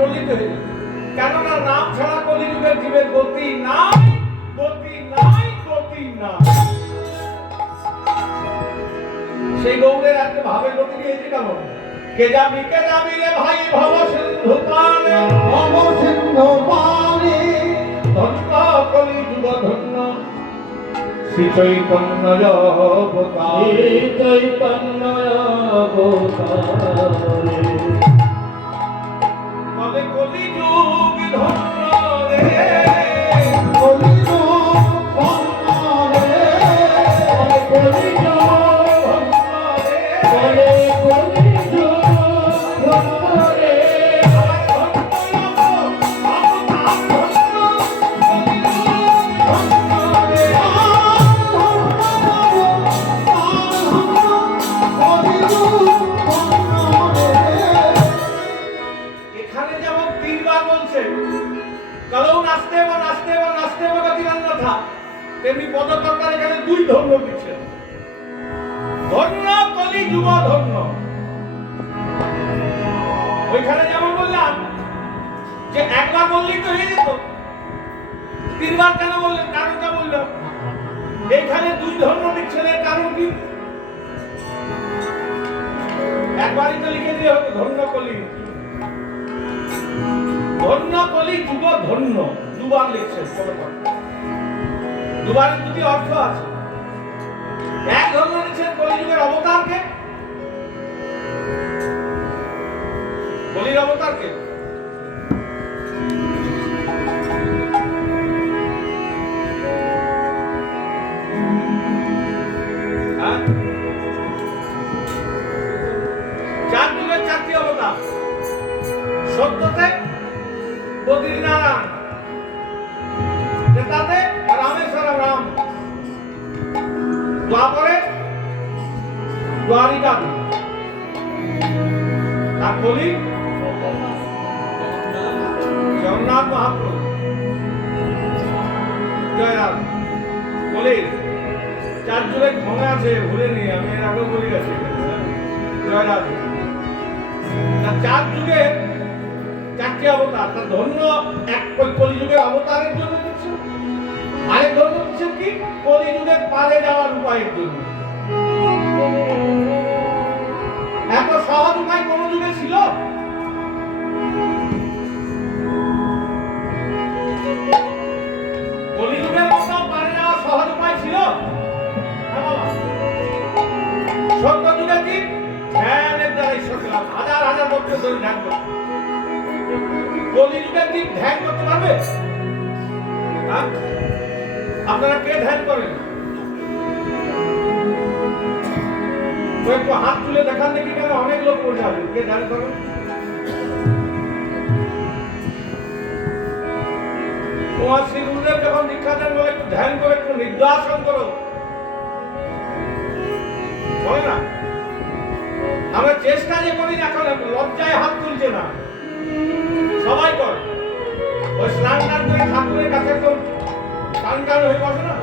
বললি তো কেননা নাম ছাড়া কলিযুগের জীবের গতি নাই, গতি নাই, গতি নাই। সেই গৌরের একটা ভাবে গতি দিয়েছে কেমন? কে যাবি রে ভাই ভব সিন্ধু পানে, ভব সিন্ধু পানে, ধন্য কলিযুগ ধন্য শ্রী চৈতন্য অবতারে, চৈতন্য অবতারে। বলে কলিযুগ ধন্য রে, কলিযুগ ধন্য রে, বলে কলিযুগ ধন্য রে, বলে কলিযুগ ধন্য রে। তেমনি পদকর্তার এখানে দুই ধন্য দিচ্ছেন, ধন্য কলিযুগ ধন্য। ওইখানে যেমন বললাম যে একবার বললেই তো হয়ে যেত, তিনবার কেন বললেন? কারণটা বললাম। এইখানে দুই ধন্য দিচ্ছেন, এর কারণ কি? একবারই তো লিখে দিয়ে হতো ধন্য কলি, ধন্য কলিযুগ ধন্য, দুবার লিখছেন পদকর্তা। দুবারের দুটি অর্থ আছে। এক ধর্ম নিচ্ছেন কলিযুগের অবতারকে, কলির অবতারকে। চার যুগের চারটি অবতার, সত্যতে বদ্রীনারায়ণ, ত্রেতাতে রামেশ্বর রাম, দ্বাপরে দ্বারিকা, আর কলি জগন্নাথ মহাপ্রভু। জয় রাম। কলি চার যুগে মনে আছে, ভুলে নি, আমি এর আগেও বলে গেছি। জয় রাম। চার যুগে চারটি অবতার, তার ধন্য এক কলিযুগের অবতারের জন্য দিচ্ছে, আরেক ধন্য দিচ্ছেন কি কলিযুগের পারে যাওয়ার উপায়ের জন্য। এত সহজ উপায় কোন যুগে ছিল? কলিযুগের মতো পারে যাওয়ার সহজ উপায় ছিল? সত্য যুগে কি ধ্যানের দ্বারা ঈশ্বরকে লাভ, হাজার হাজার বছর ধরে ধ্যান করতে। কলিযুগে কি ধ্যান করতে পারবে? আপনারা কে ধ্যান করেন? একটু হাত তুলে দেখান দেখি, কেন অনেক লোক পড়ে যাবে। কে ধ্যান করেন? তোমার শ্রী গুরুদেব যখন দীক্ষা দেন বলে একটু ধ্যান করে, একটু নির্বাসন করো, বলে না? আমরা চেষ্টা যে করি না, এখন লজ্জায় হাত তুলছে না, সবাই করে। ওই স্নান টান করে ঠাকুরের কাছে একদম টান টান হয়ে বসে না,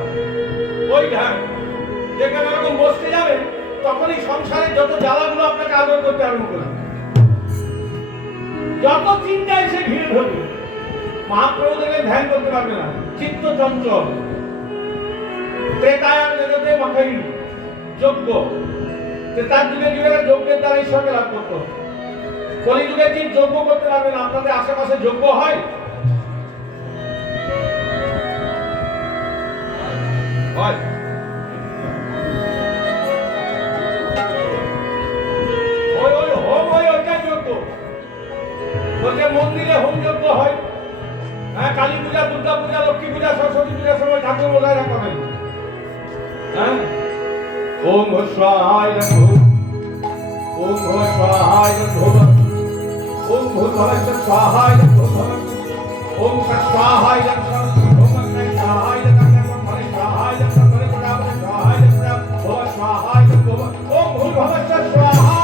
ওই ধ্যান। যেখানে এরকম বসতে যাবে তখনই সংসারের যত জ্বালাগুলো আপনাকে আদর করতে আরম্ভ করবে, যত চিন্তা এসে ঘিরে ধরবে। মহাপ্রভু দেবে ধ্যান করতে পারবে না, চিত্ত চঞ্চল। ত্রেতায়ার জগতে মাখাই যজ্ঞ, ত্রেতার যুগে যুগেরা যজ্ঞের দ্বারা ঈশ্বরকে লাভ করতো। কলিযুগে জীব যজ্ঞ করতে পারবে না। আপনাদের আশেপাশে যজ্ঞ হয়? হয়। মন্দিরে হোম যজ্ঞ হয়। হ্যাঁ, কালী পূজা, দুর্গা পূজা, লক্ষ্মী পূজা, সরস্বতী পূজার সময় ঠাকুর বজায় রাখা হয়। হ্যাঁ, ওম স্বাহায় নমঃ, ওম স্বাহায় নমঃ, ওম ভূতভস্য স্বাহায় নমঃ, ওম স্বাহায় নমঃ, ওম স্বাহায় নমঃ, ওম স্বাহায় নমঃ, স্বাহায় নমঃ, ওম স্বাহায় নমঃ, ওম ভূতভস্য স্বাহা।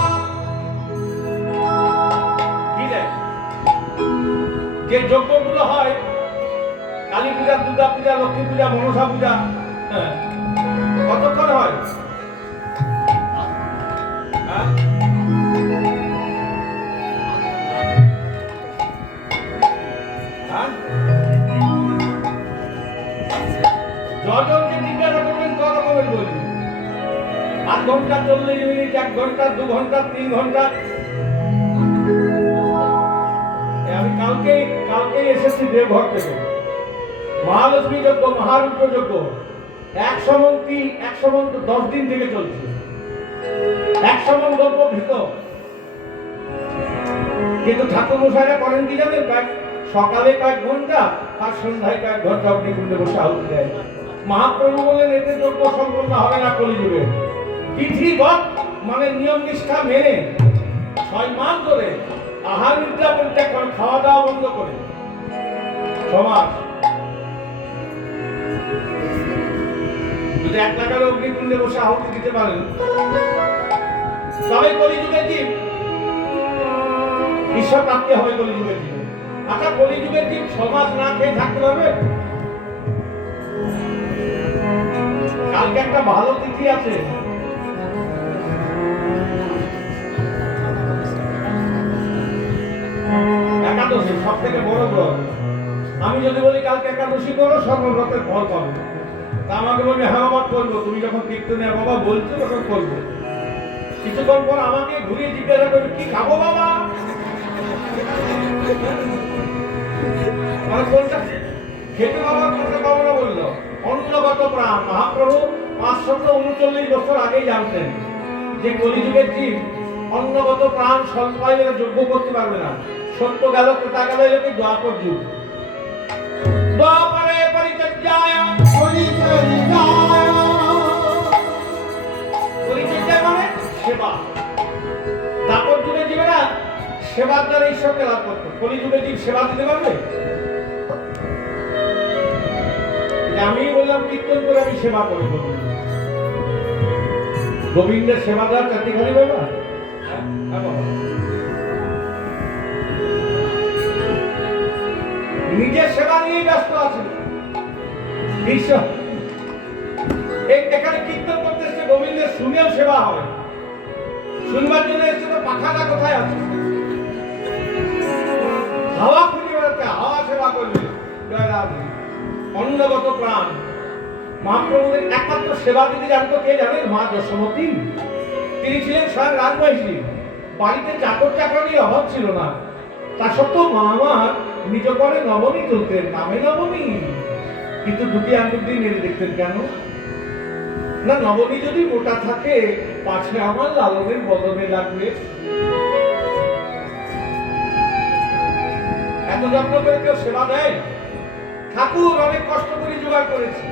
যে যজ্ঞগুলো হয় কালী পূজা, দুর্গা পূজা, লক্ষ্মী পূজা, মনসা পূজা, কতক্ষণ হয়? ঘন্টা 40 মিনিট, 1 ঘন্টা, 2 ঘন্টা, 3 ঘন্টা। আমি কালকে এসেছি দেবঘর থেকে। মহালক্ষ্মী যজ্ঞ, মহারুদ্র যজ্ঞ 100 মন 10 দিন থেকে চলছে। 100 মন দ্রব্য ঘৃত। কিন্তু ঠাকুর মশাইরা করেন কি জানেন? সকালে কয়েক ঘন্টা আর সন্ধ্যায় কয়েক ঘন্টা অগ্নিকুণ্ডে বসে আহুতি দেয়। মহাপ্রভু বললেন এতে যজ্ঞ সম্পন্ন হবে না কলিযুগে। তিথিবৎ মানে নিয়ম নিষ্ঠা মেনে 6 মাস ধরে আহার নিদ্রা পরিত্যাগ করে, খাওয়া দাওয়া বন্ধ করে সমাজ যদি 1 টাকার অগ্নিকুণ্ডে বসে আহুতি দিতে পারেন তবে কলিযুগের জীব ঈশ্বর প্রাপ্তি হবে। কলিযুগের জীব, আচ্ছা কলিযুগের জীব সমাজ না খেয়ে থাকতে পারবে? কালকে একটা ভালো তিথি আছে, একাদশী, সব থেকে বড় ব্রত। আমি যদি বলি কালকে একাদশী করো, সর্বব্রতের ফল পাবে, তা আমাকে বলবে হ্যাঁ বাবা করবো, তুমি যখন কীর্তনে বাবা বলছো তখন করবো। কিছুক্ষণ পর আমাকে ঘুরিয়ে জিজ্ঞাসা করবে কি খাবো বাবা, মানে কোনটা খেতে বাবার কথা বাবা বললো। অন্নগত প্রাণ মহাপ্রভু 539 বছর আগেই জানতেন যে কলিযুগের জীব অন্নগত প্রাণ স্বল্প যোগ্য করতে পারবে না। সত্য গেল কোথা গেল এলোকে দ্বাপর যুগ। দ্বাপরে পরিচর্যায় মানে সেবা। দ্বাপর যুগে জীবেরা সেবার দ্বারা ঈশ্বরকে লাভ করত। কলিযুগে জীব সেবা দিতে পারবে? আমি বললাম কীর্তন করে আমি সেবা করি, গোবিন্দের সেবা দেওয়ার চাকরিখানি বাবা। নিজের সেবা নিয়ে ব্যস্ত আছে। এখানে কীর্তন করতে এসছে গোবিন্দের, শুনেও সেবা হবে। শুনবার জন্য এসছে তো পাখাটা কোথায় আছে? হাওয়া খুঁজে বেড়াতে, হাওয়া সেবা করবে। অন্নগত প্রাণ মহাপ্রভুদের একমাত্র সেবা দিতে জানতো কে জানেন? মা যশোমতী। তিনি ছিলেন স্বয়ং রাজমহিষী। বাড়িতে চাকর চাকরানির অভাব ছিল না, তা সত্ত্বেও মা আমার নিজ করে নবমী তুলতেন, নামে নবমী, কিন্তু 2টি আঙ্গুল দিয়ে নেড়ে দেখতেন। কেন না? নবমী যদি মোটা থাকে পাছে আমার লালনের বদনে লাগবে। এত যত্ন করে কেউ সেবা দেয়? ঠাকুর অনেক কষ্ট করে জোগাড় করেছি,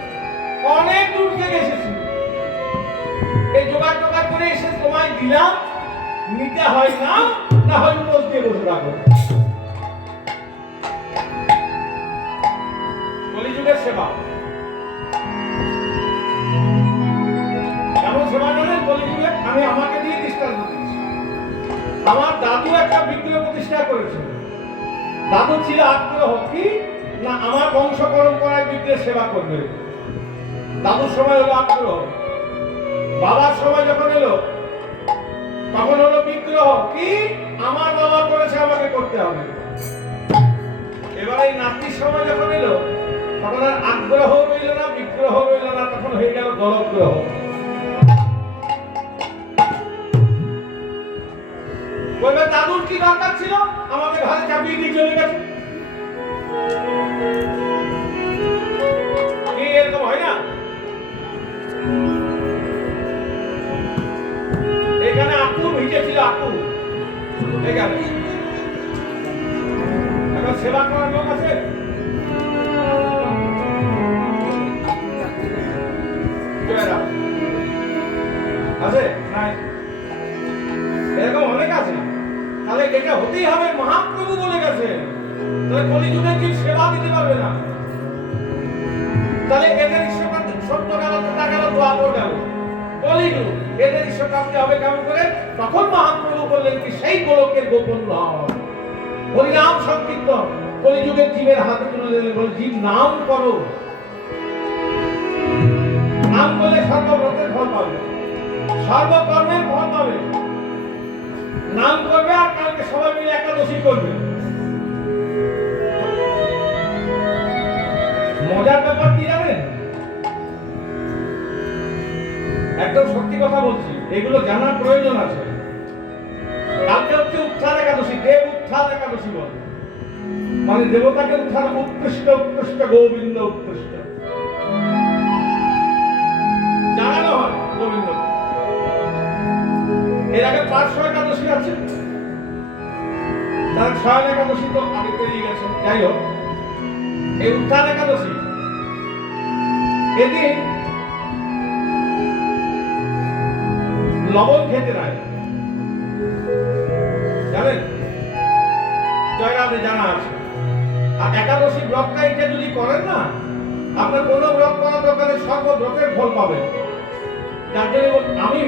অনেক দূর থেকে এসেছি, এই জোগাড় টোগাড় করে এসে তোমায় দিলাম, নিতে হয় না, না হয় উপোস দিয়ে বসে রাখো। কলিযুগের সেবা কেমন সেবা জানেন? কলিযুগে আমি আমাকে দিয়ে দৃষ্টান্ত দিচ্ছি। আমার দাদু একটা বিগ্রহ প্রতিষ্ঠা করেছিল। দাদু ছিল আগ্রহ কি না আমার বংশ পরম্পরায় বিগ্রহের সেবা করবে। দাদুর সময় হলো আগ্রহ, বাবার সময় যখন এলো তখন হলো বিগ্রহ কি আমার বাবা করেছে আমাকে করতে হবে। এবার এই নাতির সময় যখন এলো তখন আর আগ্রহ রইল না, বিগ্রহ রইল না, তখন হয়ে গেল দলগ্রহ। বলবে দাদুর কি দরকার ছিল, আমাকে ঘরে চাপিয়ে দিয়ে চলে গেছে। এরকম হয় না? এখানে আকুর ভিজেছিল, আকুর এখানে এখন সেবা করার লোক আছে? আছে নাই? এরকম অনেক আছে। তাহলে এটা হতেই হবে, মহাপ্রভু বলে গেছে। তাহলে কলিযুগের জীব সেবা দিতে পারবে না। তাহলে এদের ঈশ্বর সত্য গেল, কোথা গেল, দ্বাপর গেল, কলিযুগ। এদের ঈশ্বর প্রাপ্তি হবে কেমন করে? তখন মহাপ্রভু বললেন কি সেই গোলকের গোপন নাম হরিনাম সংকীর্তন কলিযুগের জীবের হাতে তুলে দিলেন। বলে জীব নাম করো, নাম করলে সর্বব্রতের ফল পাবে, সর্বকর্মের ফল পাবে। নাম করবে আর কালকে সবাই মিলে একাদশী করবে। মজার ব্যাপার কি জানেন? একদম সত্যি সত্যি কথা বলছি, এগুলো জানার প্রয়োজন আছে। কালকে হচ্ছে উত্থান একাদশী, দেব উত্থান একাদশী বলে, মানে দেবতাকে উত্থান, উৎকৃষ্ট উৎকৃষ্ট গোবিন্দ উৎকৃষ্ট জানানো হয় গোবিন্দ। এর আগে পার্শ্ব একাদশী আছে, তার শয়ন একাদশী তো আগে পেরিয়ে গেছে। যাই হোক, এই উত্থান একাদশী এদিন লবণ খেতে নাই, জানেন? জয়রাধে জানা আছে। আর একাদশী ব্রতটা এটা যদি করেন না, আপনার কোনো ব্রত করার দরকারে সর্বব্রতের ফল পাবেন। যার জন্য আমি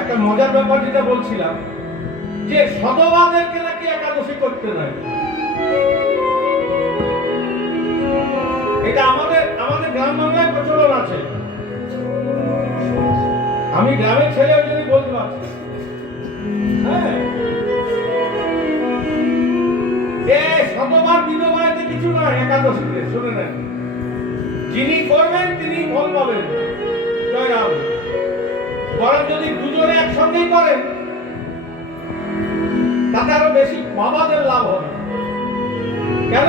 একটা মজার ব্যাপার যেটা বলছিলাম, যে সদবাদেরকে নাকি একাদশী করতে নাই। এটা আমাদের গ্রাম বাংলায় প্রচলন আছে। আমি গ্রামের ছেলে ওই জন্য বলতে পারছি। হ্যাঁ, শতবার বিধবায়তে কিছু নয় একাদশীতে, শুনে নেন। যিনি করবেন তিনি ফল পাবেন, জয় রাম। বরং যদি দুজনে একসঙ্গেই করেন তাতে আরো বেশি বাবাদের লাভ হবে। কেন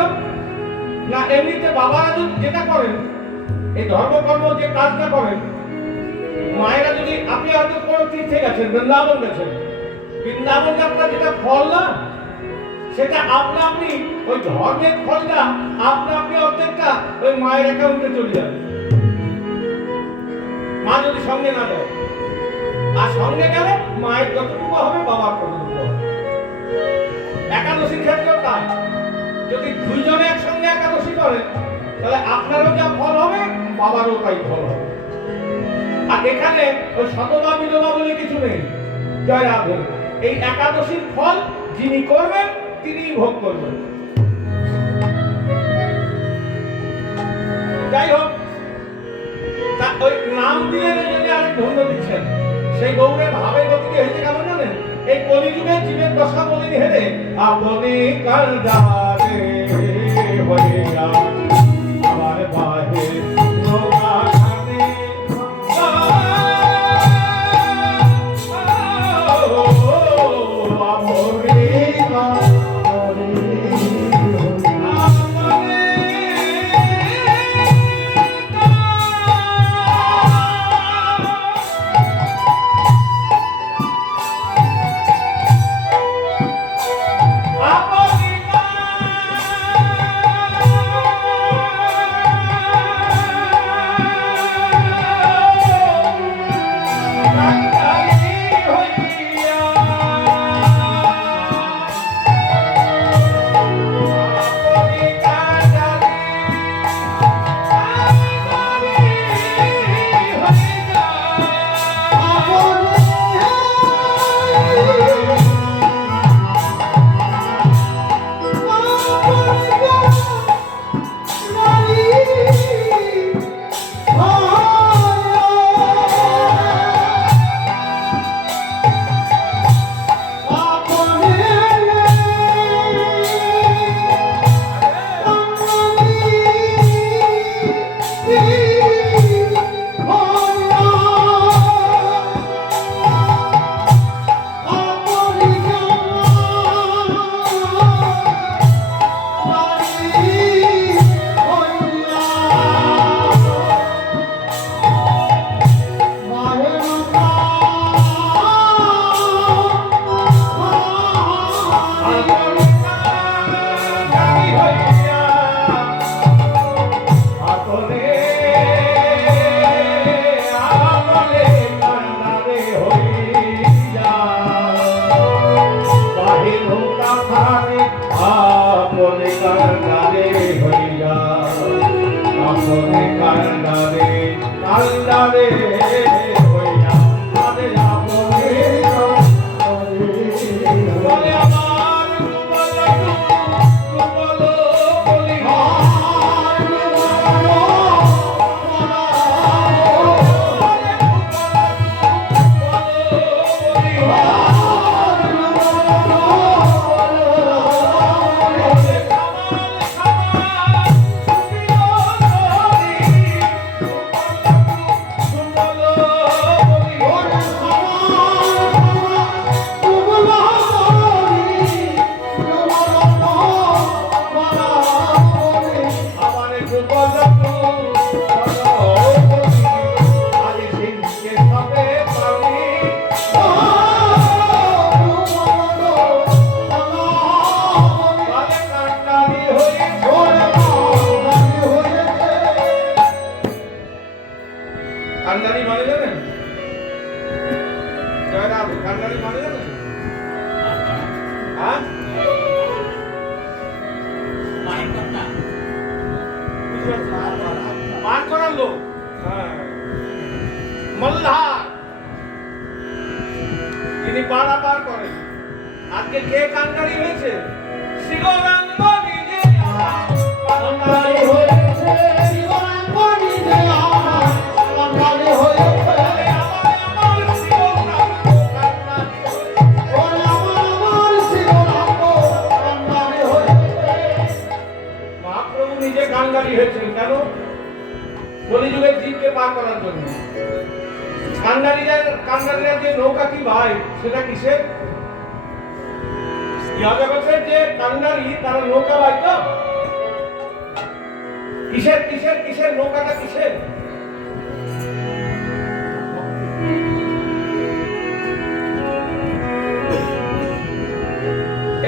না, এমনিতে বাবারা যদি যেটা করেন, এই ধর্মকর্ম যে কাজটা করেন, মায়েরা যদি, আপনি হয়তো কোনো তীর্থে গেছেন, বৃন্দাবন গেছেন, বৃন্দাবন যাত্রা যেটা ফল না, সেটা আপনি ওই ধর্মের ফলটা আপনি অর্ধেকটা ওই মায়ের অ্যাকাউন্টে চলে যাবে, মা যদি সঙ্গে না দেয়। আর সঙ্গে গেলে মায়ের যতটুকু হবে বাবার ততটুকু হবে। একাদশীর ক্ষেত্রেও তাই, যদি দুইজনে একসঙ্গে একাদশী করে তাহলে আপনারও যা ফল হবে বাবারও তাই ফল হবে। আর এখানে ওই শতবা বিধবা বলে কিছু নেই, জয় রাধে। এই একাদশীর ফল যিনি করবেন তিনি ভোগ করবেন। যাই হোক, তা ওই নাম দিলেন যদি আরেক ধন্য দিচ্ছেন, সেই গৌরের ভাবে গতিকে হয়েছে কেমন জানেন? এই কলিযুগে জীবের দশা বলিনি হেরে আপনি কালদারে হইয়া আমার বাহে রোগাখানে কান্ডারি মানে জানেন? জয়রাম, কান্ডারি মানে জানেন? হ্যাঁ? পার করার লোক। হ্যাঁ, মল্লার যিনি পারাপার করেন। আজকে কে কান্ডারি হয়েছে? শিবরাঙ্গ নিজে কান্ডারি হয়েছে, শিবরাঙ্গ নিজে কান্ডারি হয়েছে। আমার শিবরাঙ্গ কান্ডারি হয়েছে, আমার শিবরাঙ্গ কান্ডারি হয়েছে। মহাপ্রভু নিজে কান্ডারি হয়েছেন কেন? কলিযুগের জীবকে পার করার জন্য। কান্ডারিরা যে নৌকা কি ভাই, সেটা কিসের? জগতের যে কান্ডারি তারা নৌকা ভাই তো কিসের কিসের কিসের নৌকাটা কিসের?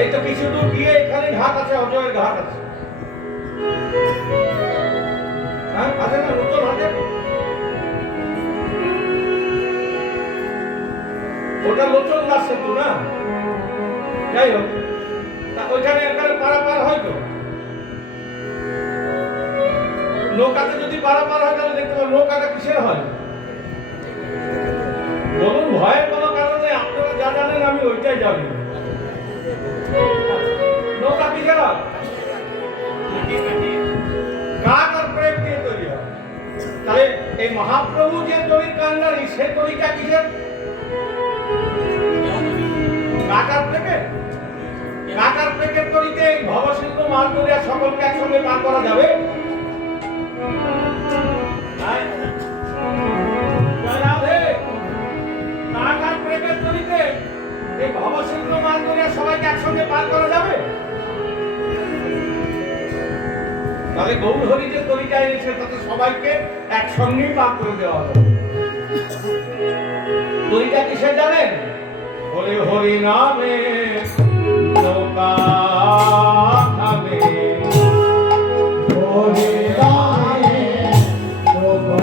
এই তো কিছু দূর গিয়ে এখানে ঘাট আছে, অজয়ের ঘাট আছে। হ্যাঁ, আছে না? নতুন আছে। ওটা লোচন দাস সেতু না? যাই হোক, ওইখানে এখানে পারাপার হয় তো। নৌকাতে যদি পারাপার হয় তাহলে দেখতে পাবেন নৌকাটা কিসের হয় বলুন? ভয়ের কোনো কারণ নেই, আপনারা যা জানেন আমি ওইটাই জানি। নৌকা কিসের হয়? কাঠ আর প্রেম দিয়ে তৈরি হয়। তাহলে এই মহাপ্রভু যে তৈরি কান্ডারি, সে তৈরিটা কিসের? কাটার প্রেমের। কাটার প্রেমের তৈরিতে ভবসিন্ধু মাছ ধরে সকলকে একসঙ্গে পার করা যাবে? কাটার প্রেমের তৈরিতে এই ভবসিন্ধু মাছ ধরে সবাইকে একসঙ্গে পার করা যাবে? তাহলে গৌরহরি যে তৈরিটা এনেছে তাতে সবাইকে একসঙ্গেই পার করে দেওয়া হবে। তৈরিটা কিসে জানেন? হরি হরি নামে নৌকা খাবে, হরি নামে নৌকা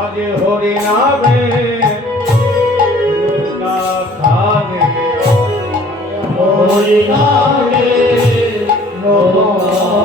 আজ হরি নামে নৌকা খাবে, হরি নামে নৌকা খাবে।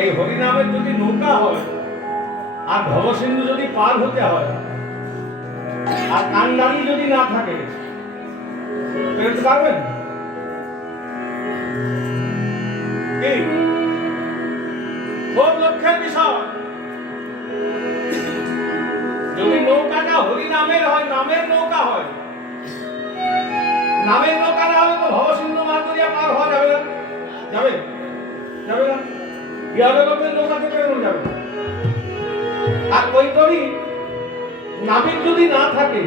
এই হরিনামের যদি নৌকা হয় আর ভবসিন্ধু যদি পার হতে হয় আর কান্ডারি যদি না থাকে পেরোতে পারবেন কি? খুব লক্ষ্যের বিষয়। যদি নৌকাটা হরি নামের হয়, নামের নৌকা হয়, নামের নৌকা না হলে তো ভবসিন্ধু মার করিয়া পার হওয়া যাবে না। যাবে যাবে না, ইয়ারলোকের নৌকা থেকে বেরোনো যাবে। আর কৈতরী নাবিক যদি না থাকে,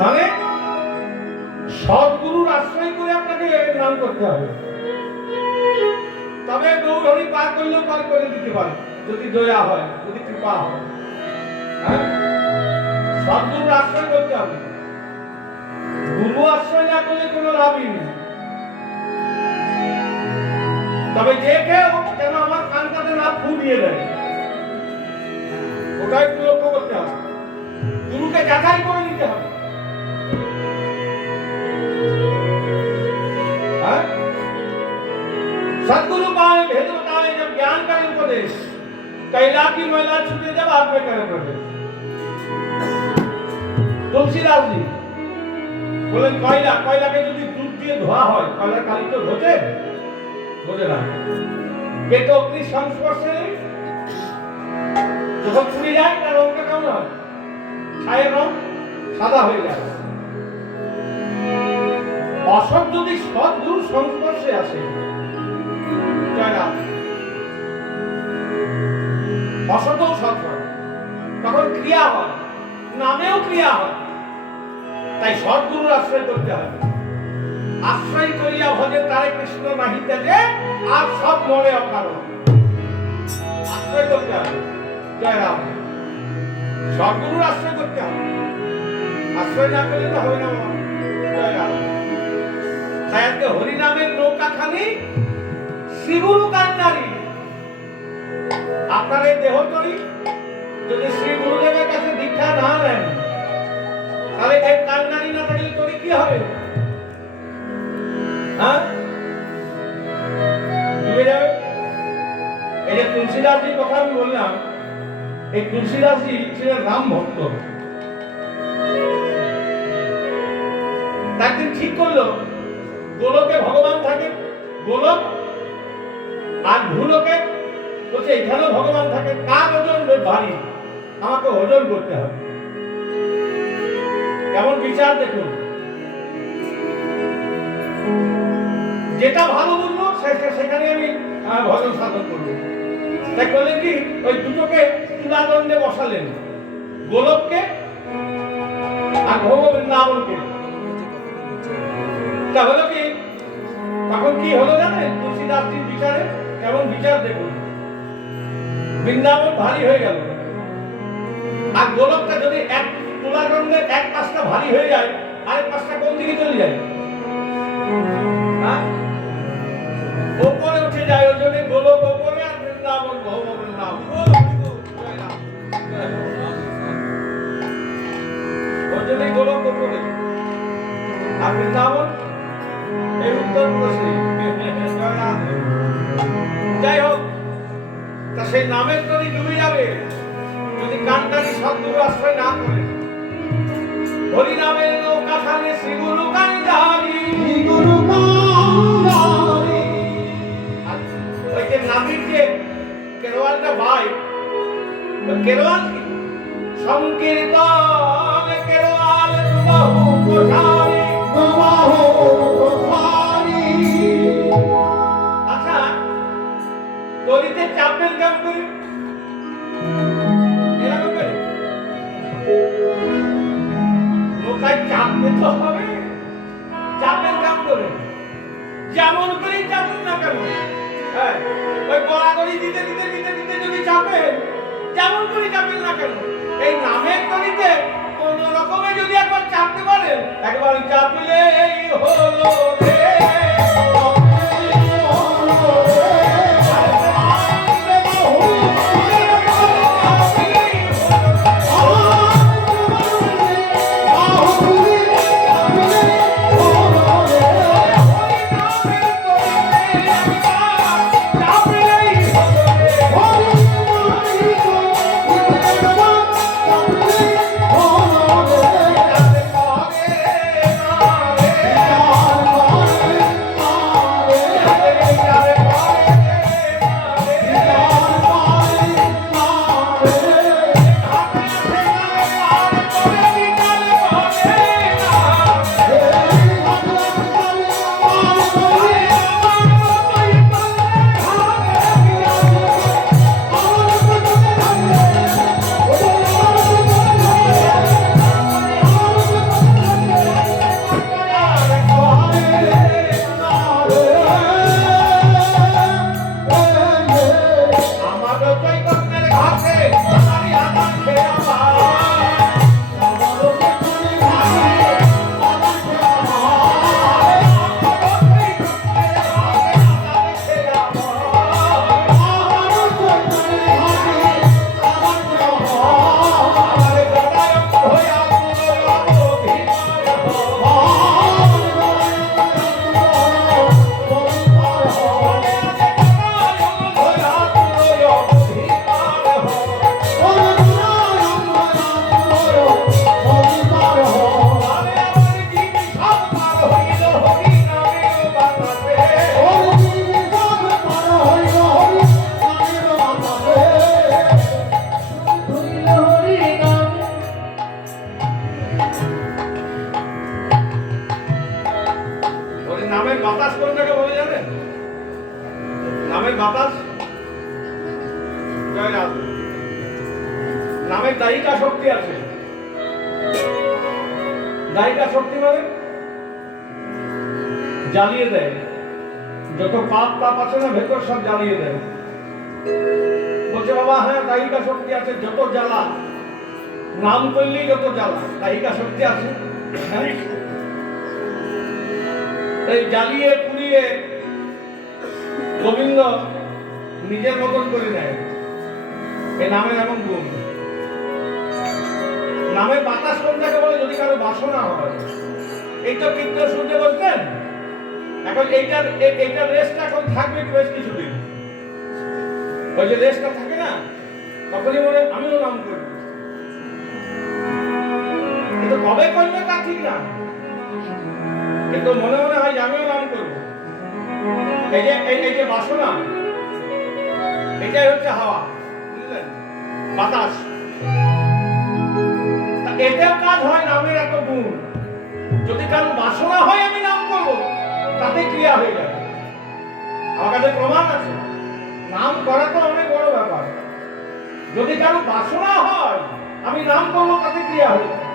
মানে সদ্গুরুর আশ্রয় করে আপনাকে নাম করতে হবে, তবে গৌরহরি পার করলেও পার করে দিতে পারে, যদি দয়া হয়, যদি কৃপা হয়। হ্যাঁ, সদ্গুরুর আশ্রয় করতে হবে। গুরু আশ্রয় না করলে কোনো লাভই নেই। তবে যে কেউ যেন আমার কানটাতে না ফু দিয়ে দেয়, ওটা একটু লক্ষ্য করতে হবে। গুরুকে যাচাই করে নিতে হবে। सदगुरु पाए भेद बताए जब ज्ञान का उपदेश, कैला की मैला छूटे जब आप में करे प्रवेश। तुलसीदास जी বলেন কয়লাকে যদি দুধ দিয়ে ধোয়া হয়, কয়লার কালি তো ঘটে না। পেট অগ্নির সংস্পর্শে যখন পুড়ে যায় তার রংটা কেমন হয়? ছায়ের রং সাদা হয়ে যায়। অসৎ যদি সদ্গুরুর সংস্পর্শে আসে, অসতও সৎ হয়, তখন ক্রিয়া হয়, নামেও ক্রিয়া হয়। তাই সদ্গুরুর আশ্রয় করতে হবে। আশ্রয় করিয়া ভজে তারে কৃষ্ণ নাহি ত্যাজে, আর সব মনে অকারণ। আশ্রয় করতে হবে। জয় রাম। সদ্গুরুর আশ্রয় করতে হবে। আশ্রয় না করলে তো হবে না। জয় রাম। তাই আজকে হরিনামের নৌকাখানি শ্রীগুরু কান্ডারি। আপনার এই দেহতরি যদি শ্রী গুরুদেবের কাছে দীক্ষা না নেন, তাহলে এই কান্ডারি না থাকলে তরি কি হবে? হ্যাঁ, ডুবে যাবে। এই যে তুলসীদাসজির কথা আমি বললাম, এই তুলসীদাসজি ছিলেন রাম ভক্ত। একদিন ঠিক করলো গোলকে ভগবান থাকে, গোলক আর ভূলোকে বলছে এখানেও ভগবান থাকে। কার ওজন ভারী, আমাকে ওজন করতে হবে। কেমন বিচার দেখুন। যেটা ভালো বুঝলো সেখানে আমি ভজন সাধন করবো। তাই করলেন কি, ওই দুটোকে তুলাদণ্ডে বসালেন, গোলককে আর ভৌম বৃন্দাবনকে। তা হলো কি, তখন কি হলো জানেন? তুলসীদাসজির বিচারে কেমন বিচার দেখুন। বৃন্দাবন ভারী হয়ে গেল, আর গোলকটা যদি এক তুলাদণ্ডের এক পাশটা ভারী হয়ে যায়, আরেক পাশটা কোন দিকে চলে যায়? ওপরে উঠে যায়। ওই জন্য গোলক ওপরে আর বৃন্দাবন ভৌম বৃন্দাবন। ওই জন্য গোলক ওপরে আর বৃন্দাবন এই উত্তর প্রদেশে। যাই হোক, তা সেই নামের যদি ডুবে যাবে যদি কান্ডারি সদ্গুরু আশ্রয় না করে। হরি নামের নৌকা খানে শ্রীগুরু কান্ডারি, শ্রীগুরু কান্ডারি। ওই যে নাবিক যে কেরওয়ালটা ভাই, কেরওয়াল কি সংকীর্তন কেরওয়াল বাহু কোঠারি, বাহু কোঠারি। আচ্ছা, তরিতে চাপেন কাম করি এরকম করে নৌকায় চাপতে তো হবে। চাপেন কাম করে যেমন করেই চাপুন না কেন, হ্যাঁ, ওই গড়াগড়ি দিতে দিতে দিতে দিতে যদি চাপে, যেমন করে চাপেন না কেন, এই নামের তরিতে কোন রকমে যদি একবার চাপতে পারেন, একবার চাপলে হলো রে। কোনটাকে বলে জানেন? নামের বাতাস। জয় রাম। নামের দায়িকা শক্তি আছে। দায়িকা শক্তি মানে জ্বালিয়ে দেয়, যত পাপ তাপ আছে না ভেতর সব জ্বালিয়ে দেয়। বলছে বাবা হ্যাঁ দায়িকা শক্তি আছে, যত জ্বালা নাম করলেই যত জ্বালা, দায়িকা শক্তি আছে। এই জ্বালিয়ে পুড়িয়ে গোবিন্দ নিজের মতন করে নেয়। এই নামের এমন গুণ। নামের বাতাস কোনটাকে বলে? যদি কারো বাসনা হয়। এই তো কীর্তন শুনতে বসবেন, এখন এইটার রেস্টটা এখন থাকবে বেশ কিছুদিন। ওই যে রেস্টটা থাকে না, তখনই মনে আমিও নাম করব, কিন্তু কবে করবে তা ঠিক না, কিন্তু মনে মনে হয় আমিও নাম করব। এই যে বাসনা, এটাই হচ্ছে হাওয়া, বুঝলেন, বাতাস। এটাও কাজ হয় নামের এত গুণ। যদি কারো বাসনা হয় আমি নাম করবো, তাতে ক্রিয়া হয়ে যাবে। আমার কাছে প্রমাণ আছে। নাম করা তো অনেক বড় ব্যাপার। যদি কারো বাসনা হয় আমি নাম করবো, তাতে ক্রিয়া হয়ে যাবে।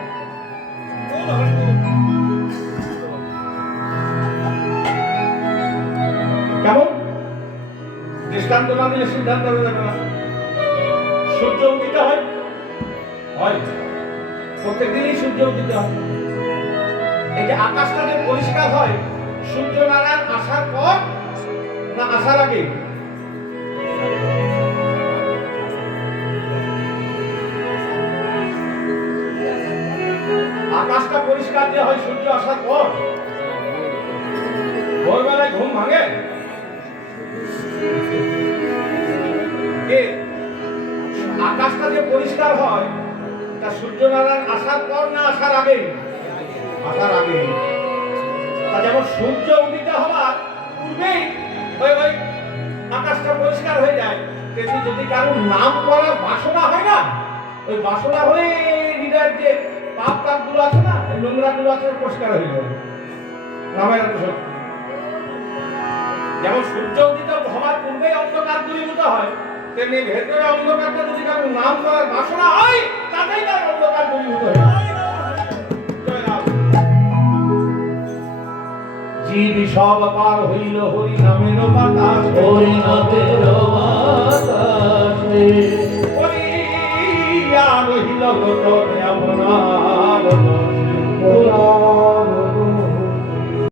কেমন? দৃষ্টান্ত না দিলে সিদ্ধান্ত দেবে না। সূর্য উদিত হয়, প্রত্যেকদিনই সূর্য উদিত হয়। এই যে আকাশটা যে পরিষ্কার হয়, সূর্য নারায়ণ আসার পর না আসার আগে? আকাশটা পরিষ্কার যে হয় সূর্য আসার পর। ভোরবেলায় ঘুম ভাঙে? আকাশটা যে পরিষ্কার হয় তা সূর্যনারায়ণ আসার পর না আসার আগে? আসার আগে। তা যেমন সূর্য উদিত হওয়ার পূর্বেই ওই আকাশটা পরিষ্কার হয়ে যায়, তেমনি যদি কারোর নাম করার বাসনা হয় না, ওই বাসনা হলে হৃদয়ের যে পাপ তাপ গুলো আছে না, নোংরা গুলো আছে, পরিষ্কার হয়ে যাবে। নামের এত শক্তি। যেমন সূর্য উদিত হওয়ার পূর্বেই অন্ধকার দূরীভূত হয়, তেমনি ভেতরে অন্ধকারটা যদি কারোর নাম করার বাসনা হয়, তাতেই তার অন্ধকার দূরীভূত হয়ে যায়। জীব সব পার হইল হরি নামের বাতাস, হরি নামের বাতাস হরি আর হইল গোট আমরা